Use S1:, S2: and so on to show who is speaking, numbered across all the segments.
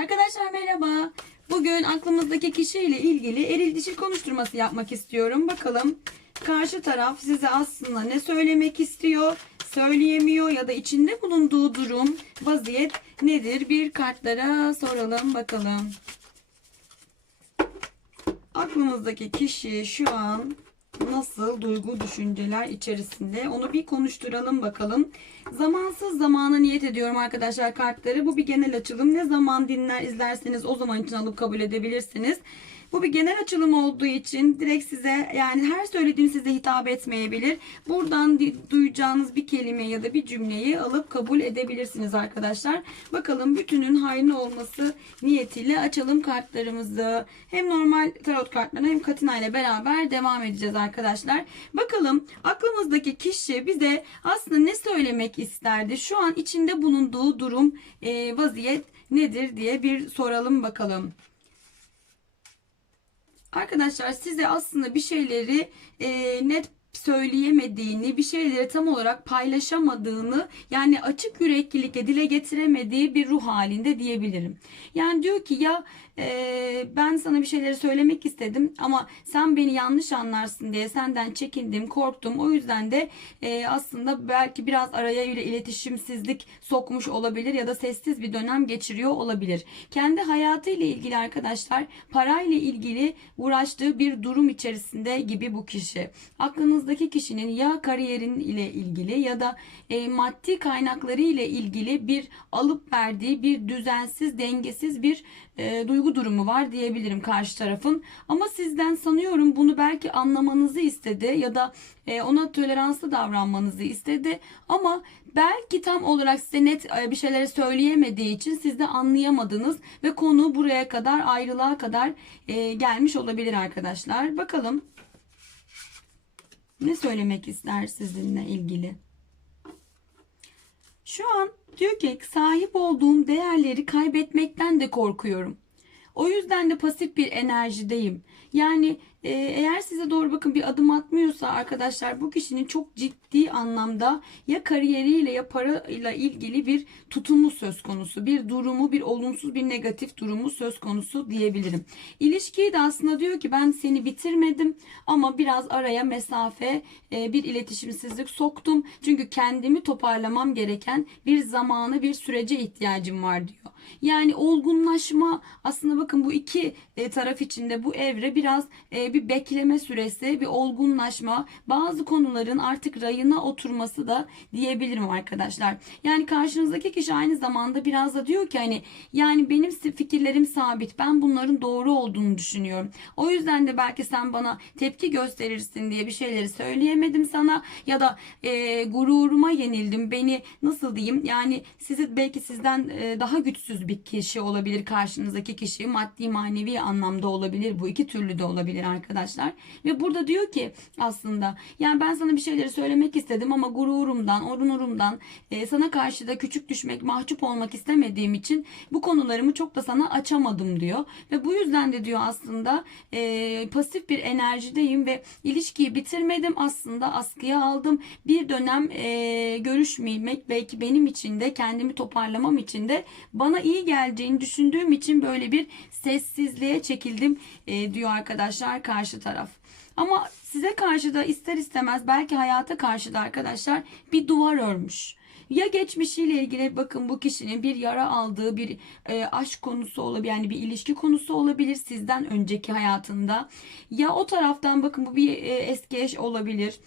S1: Arkadaşlar merhaba. Bugün aklımızdaki kişiyle ilgili eril dişil konuşturması yapmak istiyorum. Bakalım karşı taraf size aslında ne söylemek istiyor, söyleyemiyor ya da içinde bulunduğu durum, vaziyet nedir? Bir kartlara soralım bakalım. Aklımızdaki kişi şu an nasıl duygu düşünceler içerisinde onu bir konuşturalım bakalım. Zamansız zamana niyet ediyorum arkadaşlar kartları. Bu bir genel açılım. Ne zaman dinler izlerseniz o zaman için alıp kabul edebilirsiniz. Bu bir genel açılım olduğu için direkt size yani her söylediğim size hitap etmeyebilir. Buradan duyacağınız bir kelime ya da bir cümleyi alıp kabul edebilirsiniz arkadaşlar. Bakalım bütünün hayrına olması niyetiyle açalım kartlarımızı. Hem normal tarot kartlarına hem katina ile beraber devam edeceğiz arkadaşlar. Bakalım aklımızdaki kişi bize aslında ne söylemek isterdi? Şu an içinde bulunduğu durum, vaziyet nedir diye bir soralım bakalım. Arkadaşlar size aslında bir şeyleri e, net söyleyemediğini, bir şeyleri tam olarak paylaşamadığını, yani açık yüreklilikle dile getiremediği bir ruh halinde diyebilirim. Yani diyor ki ya e, ben sana bir şeyleri söylemek istedim ama sen beni yanlış anlarsın diye senden çekindim, korktum. O yüzden de e, aslında belki biraz araya ile iletişimsizlik sokmuş olabilir ya da sessiz bir dönem geçiriyor olabilir. Kendi hayatıyla ilgili arkadaşlar parayla ilgili uğraştığı bir durum içerisinde gibi bu kişi. Aklınızdaki kişinin ya kariyerin ile ilgili ya da e, maddi kaynakları ile ilgili bir alıp verdiği bir düzensiz, dengesiz bir e, duygu durumu var diyebilirim karşı tarafın. Ama sizden sanıyorum bunu belki anlamanızı istedi ya da e, ona toleranslı davranmanızı istedi. Ama belki tam olarak size net e, bir şeyleri söyleyemediği için siz de anlayamadınız ve konu buraya kadar ayrılığa kadar e, gelmiş olabilir arkadaşlar. Bakalım ne söylemek ister sizinle ilgili? Şu an diyor ki sahip olduğum değerleri kaybetmekten de korkuyorum. O yüzden de pasif bir enerjideyim. Yani e, eğer size doğru bakın bir adım atmıyorsa arkadaşlar bu kişinin çok ciddi anlamda ya kariyeriyle ya parayla ilgili bir tutumu söz konusu. Bir durumu, bir olumsuz bir negatif durumu söz konusu diyebilirim. İlişkiyi de aslında diyor ki ben seni bitirmedim ama biraz araya mesafe, e, bir iletişimsizlik soktum. Çünkü kendimi toparlamam gereken bir zamanı, bir sürece ihtiyacım var diyor. Yani olgunlaşma aslında bakın bu iki e, taraf içinde bu evre biraz e, bir bekleme süresi, bir olgunlaşma, bazı konuların artık rayına oturması da diyebilirim arkadaşlar. Yani karşınızdaki kişi aynı zamanda biraz da diyor ki hani yani benim fikirlerim sabit. Ben bunların doğru olduğunu düşünüyorum. O yüzden de belki sen bana tepki gösterirsin diye bir şeyleri söyleyemedim sana ya da e, gururuma yenildim. Beni nasıl diyeyim? Yani sizi belki sizden e, daha güçsüz bir kişi olabilir karşınızdaki kişi. Maddi manevi anlamda olabilir. Bu iki türlü de olabilir arkadaşlar. Ve burada diyor ki aslında yani ben sana bir şeyleri söylemek istedim ama gururumdan, onurumdan e, sana karşı da küçük düşmek, mahcup olmak istemediğim için bu konularımı çok da sana açamadım diyor. Ve bu yüzden de diyor aslında e, pasif bir enerjideyim ve ilişkiyi bitirmedim aslında askıya aldım. Bir dönem e, görüşmemek belki benim için de kendimi toparlamam için de bana iyi geleceğini düşündüğüm için böyle bir sessizliğe çekildim e, diyor arkadaşlar karşı taraf. Ama size karşı da ister istemez belki hayata karşı da arkadaşlar bir duvar örmüş. Ya geçmişiyle ilgili bakın bu kişinin bir yara aldığı bir e, aşk konusu olabilir yani bir ilişki konusu olabilir sizden önceki hayatında. Ya o taraftan bakın bu bir e, eski eş olabilir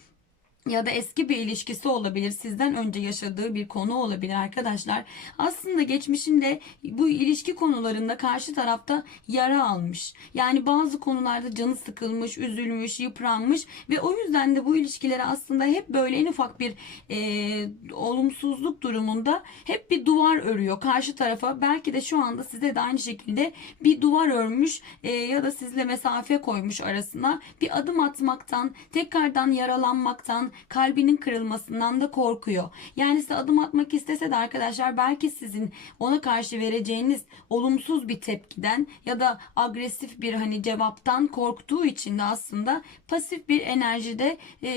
S1: ya da eski bir ilişkisi olabilir. Sizden önce yaşadığı bir konu olabilir arkadaşlar. Aslında geçmişinde bu ilişki konularında karşı tarafta yara almış. Yani bazı konularda canı sıkılmış, üzülmüş, yıpranmış ve o yüzden de bu ilişkilere aslında hep böyle en ufak bir e, olumsuzluk durumunda hep bir duvar örüyor karşı tarafa. Belki de şu anda size de aynı şekilde bir duvar örmüş e, ya da sizle mesafe koymuş arasına bir adım atmaktan, tekrardan yaralanmaktan, kalbinin kırılmasından da korkuyor. Yani size adım atmak istese de arkadaşlar belki sizin ona karşı vereceğiniz olumsuz bir tepkiden ya da agresif bir hani cevaptan korktuğu için de aslında pasif bir enerjide e,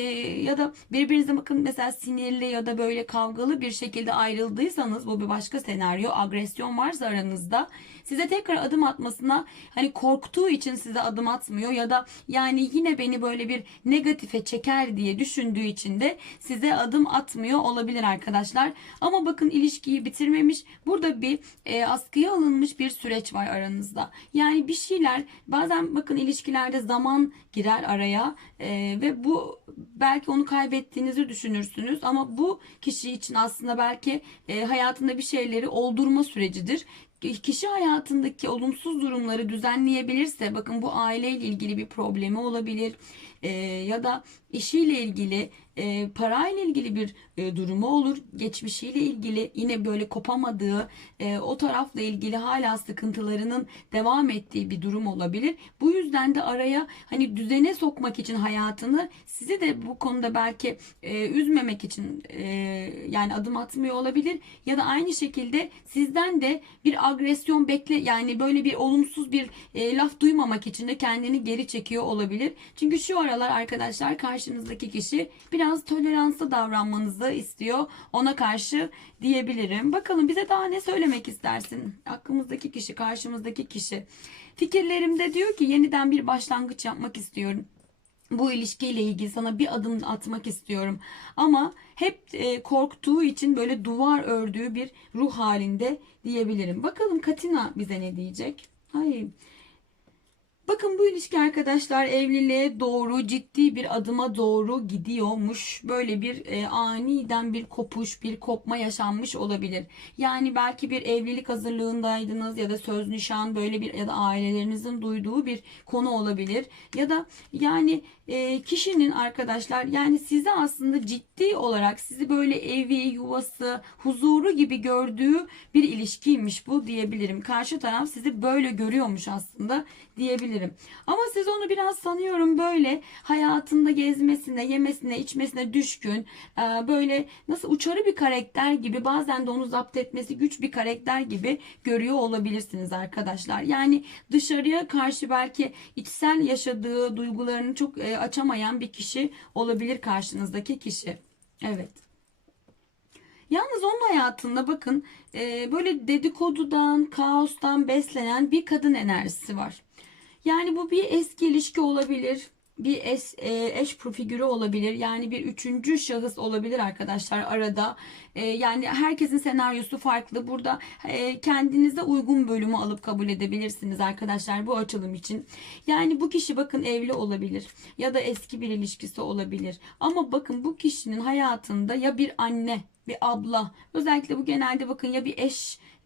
S1: ya da birbirinize bakın mesela sinirli ya da böyle kavgalı bir şekilde ayrıldıysanız bu bir başka senaryo agresyon varsa aranızda size tekrar adım atmasına hani korktuğu için size adım atmıyor ya da yani yine beni böyle bir negatife çeker diye düşündüğü için de size adım atmıyor olabilir arkadaşlar. Ama bakın ilişkiyi bitirmemiş. Burada bir e, askıya alınmış bir süreç var aranızda. Yani bir şeyler bazen bakın ilişkilerde zaman girer araya e, ve bu belki onu kaybettiğinizi düşünürsünüz ama bu kişi için aslında belki e, hayatında bir şeyleri oldurma sürecidir kişi hayatındaki olumsuz durumları düzenleyebilirse bakın bu aileyle ilgili bir problemi olabilir e, ya da işiyle ilgili e, parayla ilgili bir e, durumu olur. Geçmişiyle ilgili yine böyle kopamadığı e, o tarafla ilgili hala sıkıntılarının devam ettiği bir durum olabilir. Bu yüzden de araya hani düzene sokmak için hayatını sizi de bu konuda belki e, üzmemek için e, yani adım atmıyor olabilir. Ya da aynı şekilde sizden de bir agresyon bekle yani böyle bir olumsuz bir e, laf duymamak için de kendini geri çekiyor olabilir. Çünkü şu aralar arkadaşlar karşınızdaki kişi biraz toleranslı davranmanızı istiyor ona karşı diyebilirim. Bakalım bize daha ne söylemek istersin? Aklımızdaki kişi, karşımızdaki kişi. Fikirlerimde diyor ki yeniden bir başlangıç yapmak istiyorum bu ilişkiyle ilgili sana bir adım atmak istiyorum. Ama hep e, korktuğu için böyle duvar ördüğü bir ruh halinde diyebilirim. Bakalım Katina bize ne diyecek? Hayır. Bakın bu ilişki arkadaşlar evliliğe doğru ciddi bir adıma doğru gidiyormuş. Böyle bir e, aniden bir kopuş, bir kopma yaşanmış olabilir. Yani belki bir evlilik hazırlığındaydınız ya da söz nişan böyle bir ya da ailelerinizin duyduğu bir konu olabilir. Ya da yani e, kişinin arkadaşlar yani sizi aslında ciddi olarak sizi böyle evi, yuvası, huzuru gibi gördüğü bir ilişkiymiş bu diyebilirim. Karşı taraf sizi böyle görüyormuş aslında diyebilirim. Ama siz onu biraz sanıyorum böyle hayatında gezmesine, yemesine, içmesine düşkün, e, böyle nasıl uçarı bir karakter gibi bazen de onu zapt etmesi güç bir karakter gibi görüyor olabilirsiniz arkadaşlar. Yani dışarıya karşı belki içsel yaşadığı duygularını çok e, açamayan bir kişi olabilir karşınızdaki kişi. Evet. Yalnız onun hayatında bakın e, böyle dedikodudan, kaostan beslenen bir kadın enerjisi var. Yani bu bir eski ilişki olabilir. Bir es, e, eş figürü olabilir. Yani bir üçüncü şahıs olabilir arkadaşlar arada. E, yani herkesin senaryosu farklı. Burada e, kendinize uygun bölümü alıp kabul edebilirsiniz arkadaşlar bu açılım için. Yani bu kişi bakın evli olabilir. Ya da eski bir ilişkisi olabilir. Ama bakın bu kişinin hayatında ya bir anne bir abla özellikle bu genelde bakın ya bir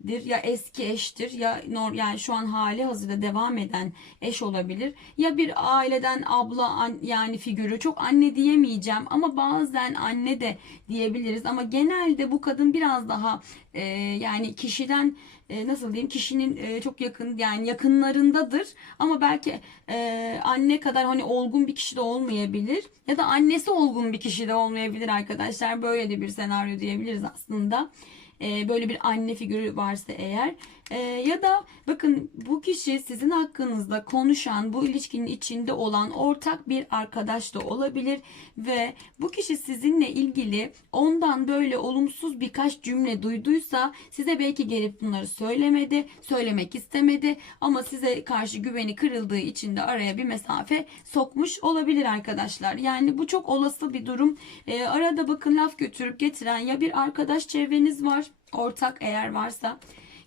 S1: eşdir ya eski eştir ya nor yani şu an hali hazırda devam eden eş olabilir. Ya bir aileden abla an, yani figürü çok anne diyemeyeceğim ama bazen anne de diyebiliriz. Ama genelde bu kadın biraz daha e, yani kişiden e, nasıl diyeyim kişinin e, çok yakın yani yakınlarındadır. Ama belki e, anne kadar hani olgun bir kişi de olmayabilir ya da annesi olgun bir kişi de olmayabilir arkadaşlar. Böyle de bir senaryo diyebiliriz aslında e, böyle bir anne figürü varsa eğer e, ya da bakın bu kişi sizin hakkınızda konuşan bu ilişkinin içinde olan ortak bir arkadaş da olabilir ve bu kişi sizinle ilgili ondan böyle olumsuz birkaç cümle duyduysa size belki gelip bunları söylemedi söylemek istemedi ama size karşı güveni kırıldığı için de araya bir mesafe sokmuş olabilir arkadaşlar. Yani bu çok olası bir durum. E, arada bakın laf götürüp getiren ya bir arkadaş çevreniz var ortak eğer varsa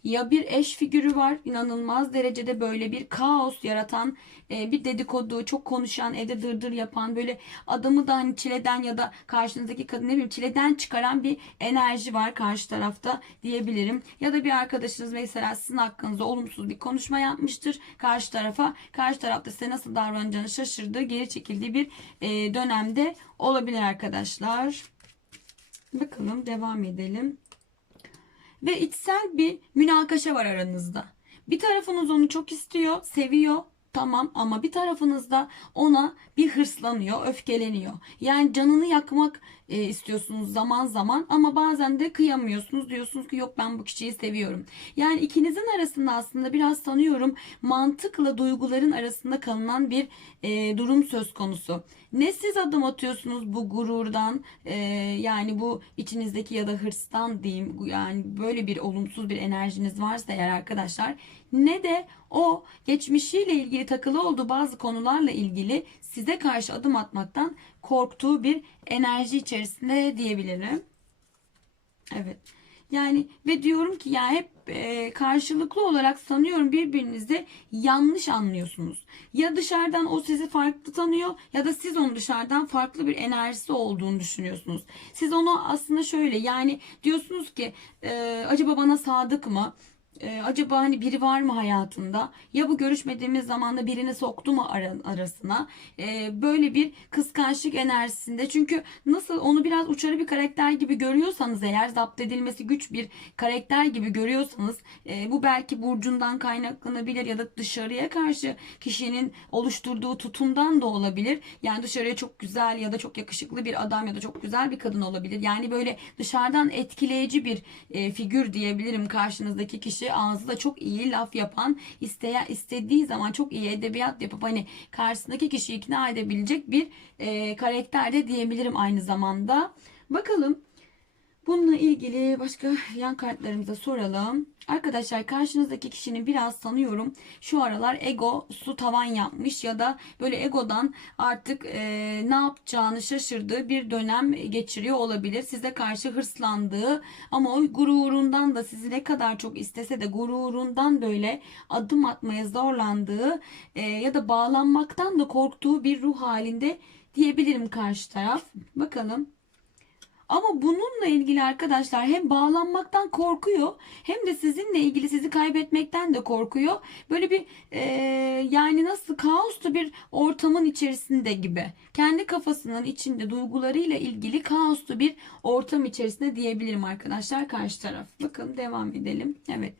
S1: ya bir eş figürü var inanılmaz derecede böyle bir kaos yaratan e, bir dedikodu çok konuşan evde dırdır yapan böyle adamı da hani çileden ya da karşınızdaki kadın ne bileyim çileden çıkaran bir enerji var karşı tarafta diyebilirim. Ya da bir arkadaşınız mesela sizin hakkınızda olumsuz bir konuşma yapmıştır karşı tarafa. Karşı tarafta size nasıl davranacağını şaşırdığı geri çekildiği bir e, dönemde olabilir arkadaşlar. Bakalım devam edelim ve içsel bir münakaşa var aranızda. Bir tarafınız onu çok istiyor, seviyor Tamam ama bir tarafınızda ona bir hırslanıyor, öfkeleniyor. Yani canını yakmak e, istiyorsunuz zaman zaman ama bazen de kıyamıyorsunuz. Diyorsunuz ki yok ben bu kişiyi seviyorum. Yani ikinizin arasında aslında biraz sanıyorum mantıkla duyguların arasında kalınan bir e, durum söz konusu. Ne siz adım atıyorsunuz bu gururdan e, yani bu içinizdeki ya da hırstan diyeyim yani böyle bir olumsuz bir enerjiniz varsa eğer arkadaşlar ne de o geçmişiyle ilgili takılı olduğu bazı konularla ilgili size karşı adım atmaktan korktuğu bir enerji içerisinde diyebilirim. Evet. Yani ve diyorum ki ya hep e, karşılıklı olarak sanıyorum birbirinizi yanlış anlıyorsunuz. Ya dışarıdan o sizi farklı tanıyor ya da siz onu dışarıdan farklı bir enerjisi olduğunu düşünüyorsunuz. Siz onu aslında şöyle yani diyorsunuz ki e, acaba bana sadık mı? E, acaba hani biri var mı hayatında? Ya bu görüşmediğimiz zamanda birini soktu mu ara- arasına? E, böyle bir kıskançlık enerjisinde. Çünkü nasıl onu biraz uçarı bir karakter gibi görüyorsanız eğer zapt edilmesi güç bir karakter gibi görüyorsanız e, bu belki burcundan kaynaklanabilir ya da dışarıya karşı kişinin oluşturduğu tutumdan da olabilir. Yani dışarıya çok güzel ya da çok yakışıklı bir adam ya da çok güzel bir kadın olabilir. Yani böyle dışarıdan etkileyici bir e, figür diyebilirim karşınızdaki kişi ağzı da çok iyi laf yapan isteye, istediği zaman çok iyi edebiyat yapıp hani karşısındaki kişiyi ikna edebilecek bir e, karakter de diyebilirim aynı zamanda. Bakalım Bununla ilgili başka yan kartlarımıza soralım. Arkadaşlar karşınızdaki kişinin biraz sanıyorum şu aralar ego su tavan yapmış ya da böyle egodan artık e, ne yapacağını şaşırdığı bir dönem geçiriyor olabilir. Size karşı hırslandığı ama o gururundan da sizi ne kadar çok istese de gururundan böyle adım atmaya zorlandığı e, ya da bağlanmaktan da korktuğu bir ruh halinde diyebilirim karşı taraf. Bakalım. Ama bununla ilgili arkadaşlar hem bağlanmaktan korkuyor hem de sizinle ilgili sizi kaybetmekten de korkuyor. Böyle bir e, yani nasıl kaoslu bir ortamın içerisinde gibi. Kendi kafasının içinde duygularıyla ilgili kaoslu bir ortam içerisinde diyebilirim arkadaşlar karşı taraf. Bakın devam edelim. Evet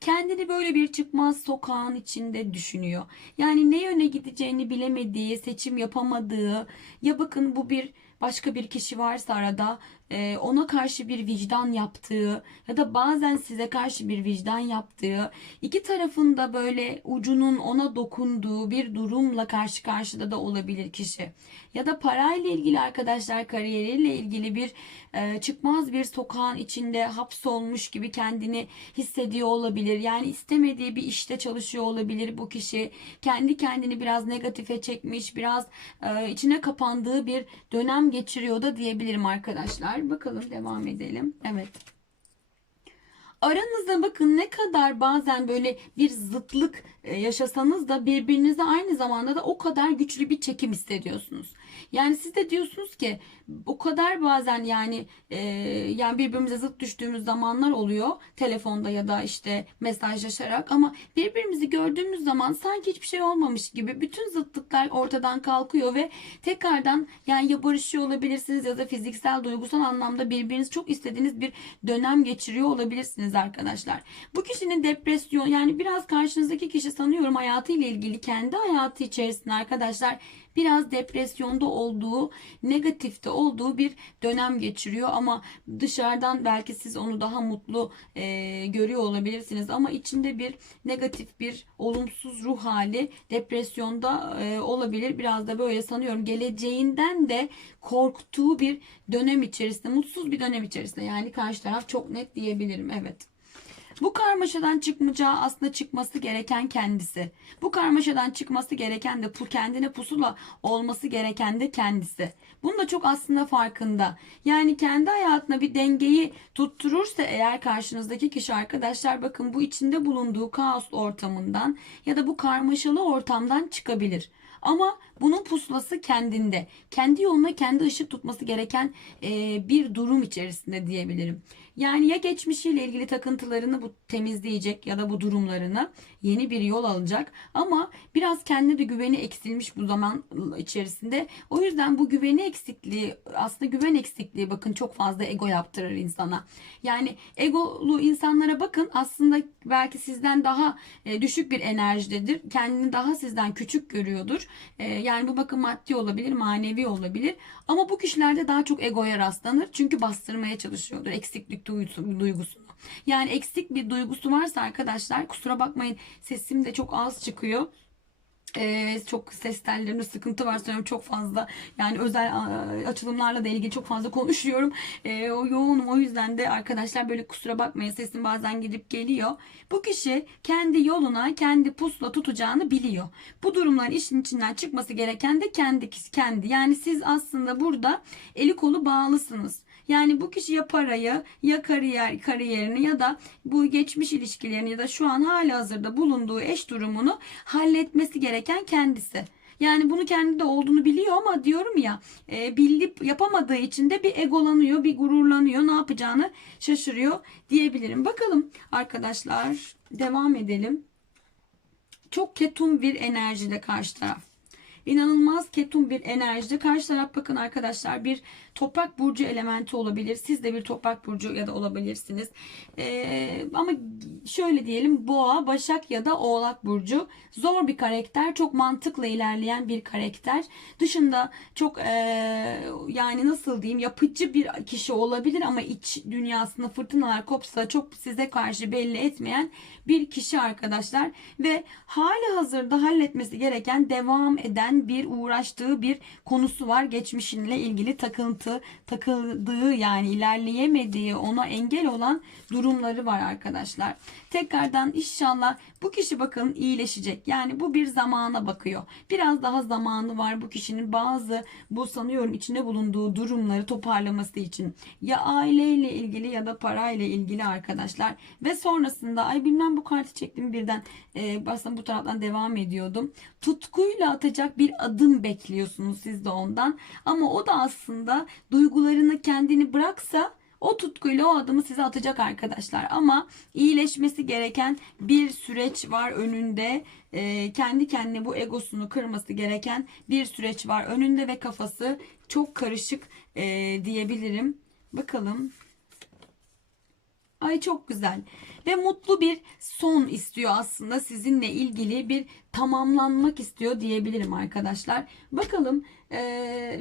S1: kendini böyle bir çıkmaz sokağın içinde düşünüyor. Yani ne yöne gideceğini bilemediği, seçim yapamadığı ya bakın bu bir başka bir kişi varsa arada e, ona karşı bir vicdan yaptığı ya da bazen size karşı bir vicdan yaptığı iki tarafında böyle ucunun ona dokunduğu bir durumla karşı karşıda da olabilir kişi. Ya da parayla ilgili arkadaşlar kariyeriyle ilgili bir e, çıkmaz bir sokağın içinde hapsolmuş gibi kendini hissediyor olabilir. Yani istemediği bir işte çalışıyor olabilir bu kişi. Kendi kendini biraz negatife çekmiş, biraz e, içine kapandığı bir dönem geçiriyor da diyebilirim arkadaşlar. Bakalım devam edelim. Evet. Aranızda bakın ne kadar bazen böyle bir zıtlık e, yaşasanız da birbirinize aynı zamanda da o kadar güçlü bir çekim hissediyorsunuz. Yani siz de diyorsunuz ki o kadar bazen yani e, yani birbirimize zıt düştüğümüz zamanlar oluyor telefonda ya da işte mesajlaşarak ama birbirimizi gördüğümüz zaman sanki hiçbir şey olmamış gibi bütün zıtlıklar ortadan kalkıyor ve tekrardan yani ya barışıyor olabilirsiniz ya da fiziksel duygusal anlamda birbiriniz çok istediğiniz bir dönem geçiriyor olabilirsiniz arkadaşlar. Bu kişinin depresyon yani biraz karşınızdaki kişi sanıyorum hayatıyla ilgili kendi hayatı içerisinde arkadaşlar biraz depresyonda olduğu, negatifte olduğu bir dönem geçiriyor ama dışarıdan belki siz onu daha mutlu e, görüyor olabilirsiniz ama içinde bir negatif bir olumsuz ruh hali depresyonda e, olabilir. Biraz da böyle sanıyorum geleceğinden de korktuğu bir dönem içerisinde, mutsuz bir dönem içerisinde. Yani karşı taraf çok net diyebilirim. Evet. Bu karmaşadan çıkmayacağı aslında çıkması gereken kendisi. Bu karmaşadan çıkması gereken de kendine pusula olması gereken de kendisi. Bunun da çok aslında farkında. Yani kendi hayatına bir dengeyi tutturursa eğer karşınızdaki kişi arkadaşlar bakın bu içinde bulunduğu kaos ortamından ya da bu karmaşalı ortamdan çıkabilir. Ama bunun pusulası kendinde. Kendi yoluna kendi ışık tutması gereken e, bir durum içerisinde diyebilirim. Yani ya geçmişiyle ilgili takıntılarını bu temizleyecek ya da bu durumlarını yeni bir yol alacak ama biraz kendine de güveni eksilmiş bu zaman içerisinde. O yüzden bu güveni eksikliği aslında güven eksikliği bakın çok fazla ego yaptırır insana. Yani egolu insanlara bakın aslında belki sizden daha e, düşük bir enerjidedir. Kendini daha sizden küçük görüyordur. E, yani bu bakın maddi olabilir, manevi olabilir. Ama bu kişilerde daha çok egoya rastlanır. Çünkü bastırmaya çalışıyordur eksiklik duygusu, duygusunu. Yani eksik bir duygusu varsa arkadaşlar kusura bakmayın sesim de çok az çıkıyor. Ee, çok ses tellerimde sıkıntı var sanıyorum. Çok fazla yani özel açılımlarla da ilgili çok fazla konuşuyorum. Ee, o yoğunum. O yüzden de arkadaşlar böyle kusura bakmayın. Sesim bazen gidip geliyor. Bu kişi kendi yoluna kendi pusla tutacağını biliyor. Bu durumların işin içinden çıkması gereken de kendi kendi. Yani siz aslında burada eli kolu bağlısınız yani bu kişi ya parayı ya kariyer kariyerini ya da bu geçmiş ilişkilerini ya da şu an hali hazırda bulunduğu eş durumunu halletmesi gereken kendisi. Yani bunu kendi de olduğunu biliyor ama diyorum ya e, bilip yapamadığı için de bir egolanıyor, bir gururlanıyor, ne yapacağını şaşırıyor diyebilirim. Bakalım arkadaşlar devam edelim. Çok ketum bir enerjide karşı taraf. İnanılmaz ketum bir enerjide. Karşı taraf bakın arkadaşlar bir toprak burcu elementi olabilir. Siz de bir toprak burcu ya da olabilirsiniz. Ee, ama şöyle diyelim boğa, başak ya da oğlak burcu. Zor bir karakter. Çok mantıkla ilerleyen bir karakter. Dışında çok e, yani nasıl diyeyim yapıcı bir kişi olabilir ama iç dünyasında fırtınalar kopsa çok size karşı belli etmeyen bir kişi arkadaşlar. Ve hali hazırda halletmesi gereken devam eden bir uğraştığı bir konusu var. Geçmişinle ilgili takıntı takıldığı yani ilerleyemediği ona engel olan durumları var arkadaşlar. Tekrardan inşallah bu kişi bakın iyileşecek. Yani bu bir zamana bakıyor. Biraz daha zamanı var bu kişinin bazı bu sanıyorum içinde bulunduğu durumları toparlaması için. Ya aileyle ilgili ya da parayla ilgili arkadaşlar. Ve sonrasında ay bilmem bu kartı çektim birden e, aslında bu taraftan devam ediyordum. Tutkuyla atacak bir adım bekliyorsunuz siz de ondan. Ama o da aslında duygularını kendini bıraksa o tutkuyla o adımı size atacak arkadaşlar. Ama iyileşmesi gereken bir süreç var önünde. Ee, kendi kendine bu egosunu kırması gereken bir süreç var önünde ve kafası çok karışık e, diyebilirim. Bakalım. Ay çok güzel. Ve mutlu bir son istiyor aslında sizinle ilgili bir tamamlanmak istiyor diyebilirim arkadaşlar. Bakalım e,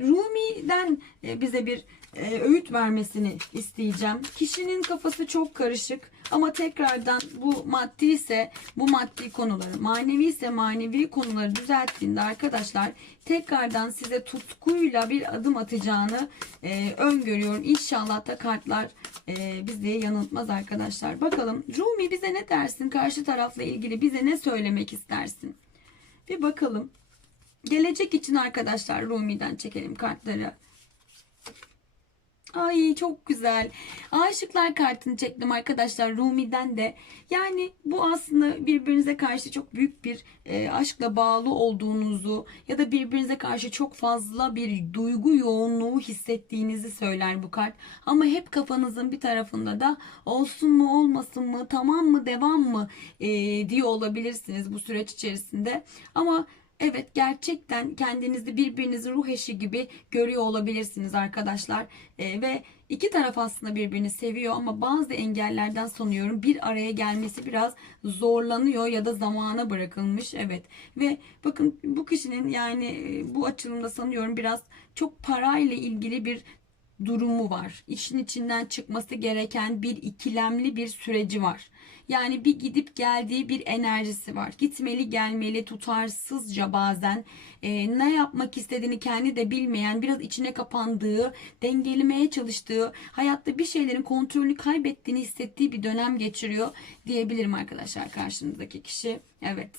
S1: Rumi'den e, bize bir e, öğüt vermesini isteyeceğim. Kişinin kafası çok karışık ama tekrardan bu maddi ise bu maddi konuları, manevi ise manevi konuları düzelttiğinde arkadaşlar tekrardan size tutkuyla bir adım atacağını e, öngörüyorum. İnşallah da kartlar e, bizi yanıltmaz arkadaşlar. Bakalım Rumi bize ne dersin? Karşı tarafla ilgili bize ne söylemek istersin? Bir bakalım. Gelecek için arkadaşlar Rumi'den çekelim kartları. Ay çok güzel. Aşıklar kartını çektim arkadaşlar Rumi'den de. Yani bu aslında birbirinize karşı çok büyük bir e, aşkla bağlı olduğunuzu ya da birbirinize karşı çok fazla bir duygu yoğunluğu hissettiğinizi söyler bu kart. Ama hep kafanızın bir tarafında da olsun mu olmasın mı tamam mı devam mı e, diye olabilirsiniz bu süreç içerisinde. Ama Evet gerçekten kendinizi birbirinizin ruh eşi gibi görüyor olabilirsiniz arkadaşlar. Ee, ve iki taraf aslında birbirini seviyor ama bazı engellerden sanıyorum bir araya gelmesi biraz zorlanıyor ya da zamana bırakılmış. Evet ve bakın bu kişinin yani e, bu açılımda sanıyorum biraz çok parayla ilgili bir durumu var. İşin içinden çıkması gereken bir ikilemli bir süreci var. Yani bir gidip geldiği bir enerjisi var. Gitmeli gelmeli tutarsızca bazen e, ne yapmak istediğini kendi de bilmeyen biraz içine kapandığı dengelemeye çalıştığı hayatta bir şeylerin kontrolünü kaybettiğini hissettiği bir dönem geçiriyor diyebilirim arkadaşlar karşınızdaki kişi. Evet.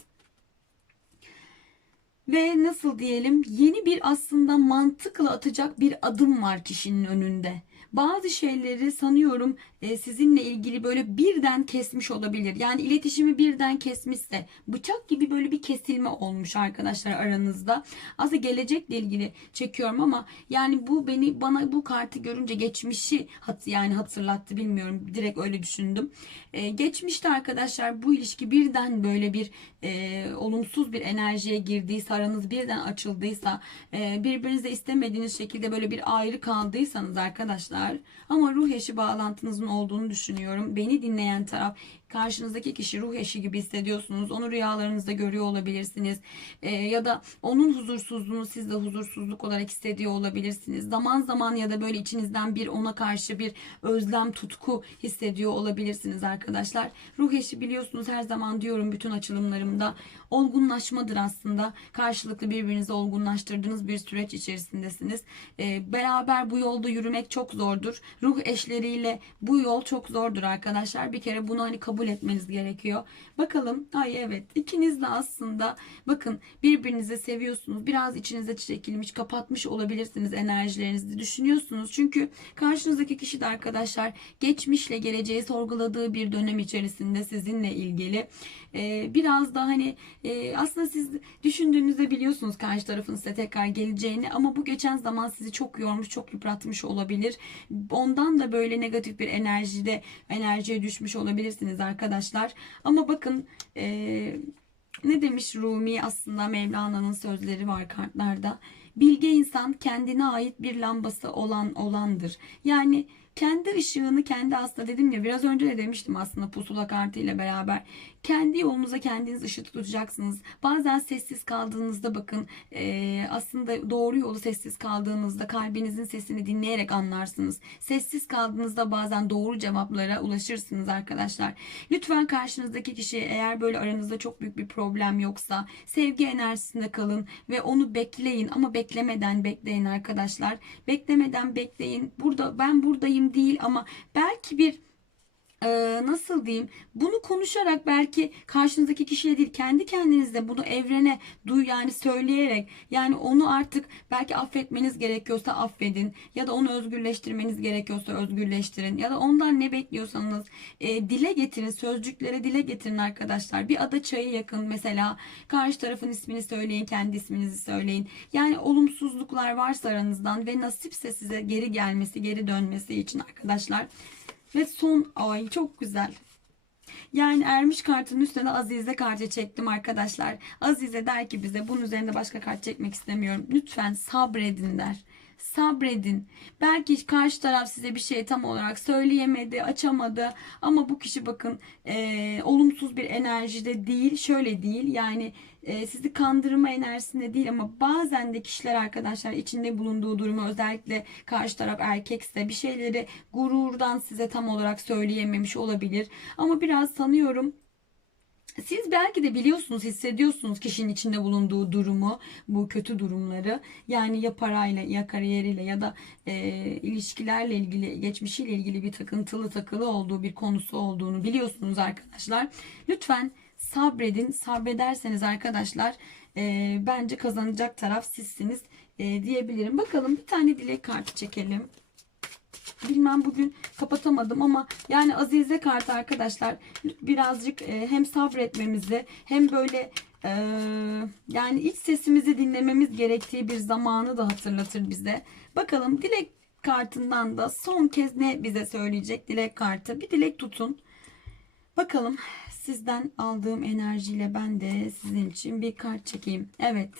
S1: Ve nasıl diyelim yeni bir aslında mantıkla atacak bir adım var kişinin önünde. bazı şeyleri sanıyorum e, sizinle ilgili böyle birden kesmiş olabilir. Yani iletişimi birden kesmişse bıçak gibi böyle bir kesilme olmuş arkadaşlar aranızda. Aslında gelecekle ilgili çekiyorum ama yani bu beni bana bu kartı görünce geçmişi hat, yani hatırlattı bilmiyorum direkt öyle düşündüm. E, geçmişte arkadaşlar bu ilişki birden böyle bir e, olumsuz bir enerjiye girdiyse aranız birden açıldıysa e, birbirinize istemediğiniz şekilde böyle bir ayrı kaldıysanız arkadaşlar ama ruh eşi bağlantınızın olduğunu düşünüyorum. Beni dinleyen taraf karşınızdaki kişi ruh eşi gibi hissediyorsunuz. Onu rüyalarınızda görüyor olabilirsiniz. E, ya da onun huzursuzluğunu siz de huzursuzluk olarak hissediyor olabilirsiniz. Zaman zaman ya da böyle içinizden bir ona karşı bir özlem, tutku hissediyor olabilirsiniz arkadaşlar. Ruh eşi biliyorsunuz her zaman diyorum bütün açılımlarımda olgunlaşmadır aslında. Karşılıklı birbirinizi olgunlaştırdığınız bir süreç içerisindesiniz. E, beraber bu yolda yürümek çok zordur. Ruh eşleriyle bu yol çok zordur arkadaşlar. Bir kere bunu hani kabul etmeniz gerekiyor. Bakalım. Ay evet. ikiniz de aslında bakın birbirinizi seviyorsunuz. Biraz içinize çekilmiş, kapatmış olabilirsiniz enerjilerinizi düşünüyorsunuz. Çünkü karşınızdaki kişi de arkadaşlar geçmişle geleceği sorguladığı bir dönem içerisinde sizinle ilgili. Ee, biraz da hani e, aslında siz düşündüğünüzde biliyorsunuz karşı tarafın size tekrar geleceğini ama bu geçen zaman sizi çok yormuş, çok yıpratmış olabilir. Ondan da böyle negatif bir enerjide enerjiye düşmüş olabilirsiniz arkadaşlar. Ama bakın e, ne demiş Rumi aslında Mevlana'nın sözleri var kartlarda. Bilge insan kendine ait bir lambası olan olandır. Yani kendi ışığını kendi aslında dedim ya biraz önce de demiştim aslında pusula kartı ile beraber. Kendi yolunuza kendiniz ışık tutacaksınız. Bazen sessiz kaldığınızda bakın e, aslında doğru yolu sessiz kaldığınızda kalbinizin sesini dinleyerek anlarsınız. Sessiz kaldığınızda bazen doğru cevaplara ulaşırsınız arkadaşlar. Lütfen karşınızdaki kişi eğer böyle aranızda çok büyük bir problem yoksa sevgi enerjisinde kalın ve onu bekleyin ama beklemeden bekleyin arkadaşlar. Beklemeden bekleyin. Burada ben buradayım değil ama belki bir e, nasıl diyeyim? Bunu konuşarak belki karşınızdaki kişiye değil kendi kendinizde bunu evrene duy yani söyleyerek yani onu artık belki affetmeniz gerekiyorsa affedin ya da onu özgürleştirmeniz gerekiyorsa özgürleştirin ya da ondan ne bekliyorsanız e, dile getirin sözcüklere dile getirin arkadaşlar. Bir ada çayı yakın mesela karşı tarafın ismini söyleyin kendi isminizi söyleyin. Yani olumsuzluklar varsa aranızdan ve nasipse size geri gelmesi geri dönmesi için arkadaşlar ve son ay çok güzel. Yani Ermiş kartının üstüne Azize kartı çektim arkadaşlar. Azize der ki bize bunun üzerinde başka kart çekmek istemiyorum. Lütfen sabredin der. Sabredin. Belki karşı taraf size bir şey tam olarak söyleyemedi, açamadı. Ama bu kişi bakın e, olumsuz bir enerjide değil, şöyle değil. Yani e, sizi kandırma enerjisinde değil ama bazen de kişiler arkadaşlar içinde bulunduğu durumu özellikle karşı taraf erkekse bir şeyleri gururdan size tam olarak söyleyememiş olabilir. Ama biraz sanıyorum siz belki de biliyorsunuz, hissediyorsunuz kişinin içinde bulunduğu durumu, bu kötü durumları. Yani ya parayla, ya kariyeriyle ya da e, ilişkilerle ilgili, geçmişiyle ilgili bir takıntılı takılı olduğu bir konusu olduğunu biliyorsunuz arkadaşlar. Lütfen sabredin. Sabrederseniz arkadaşlar e, bence kazanacak taraf sizsiniz e, diyebilirim. Bakalım bir tane dilek kartı çekelim bilmem bugün kapatamadım ama yani Azize kartı arkadaşlar birazcık e, hem sabretmemizi hem böyle e, yani iç sesimizi dinlememiz gerektiği bir zamanı da hatırlatır bize. Bakalım dilek kartından da son kez ne bize söyleyecek dilek kartı. Bir dilek tutun. Bakalım sizden aldığım enerjiyle ben de sizin için bir kart çekeyim. Evet.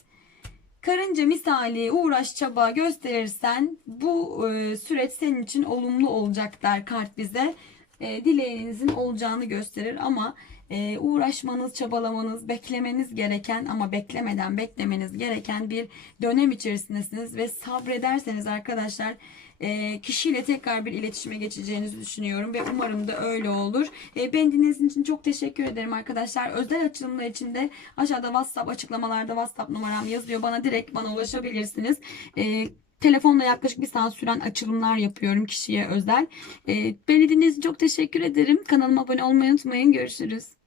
S1: Karınca misali uğraş çaba gösterirsen bu e, süreç senin için olumlu olacak der kart bize. E, dileğinizin olacağını gösterir ama e, uğraşmanız, çabalamanız, beklemeniz gereken ama beklemeden beklemeniz gereken bir dönem içerisindesiniz ve sabrederseniz arkadaşlar e, kişiyle tekrar bir iletişime geçeceğinizi düşünüyorum ve umarım da öyle olur. E, beni dinlediğiniz için çok teşekkür ederim arkadaşlar. Özel açılımlar için de aşağıda WhatsApp açıklamalarda WhatsApp numaram yazıyor. Bana direkt bana ulaşabilirsiniz. E, Telefonla yaklaşık bir saat süren açılımlar yapıyorum kişiye özel. E, beni dinlediğiniz için çok teşekkür ederim. Kanalıma abone olmayı unutmayın. Görüşürüz.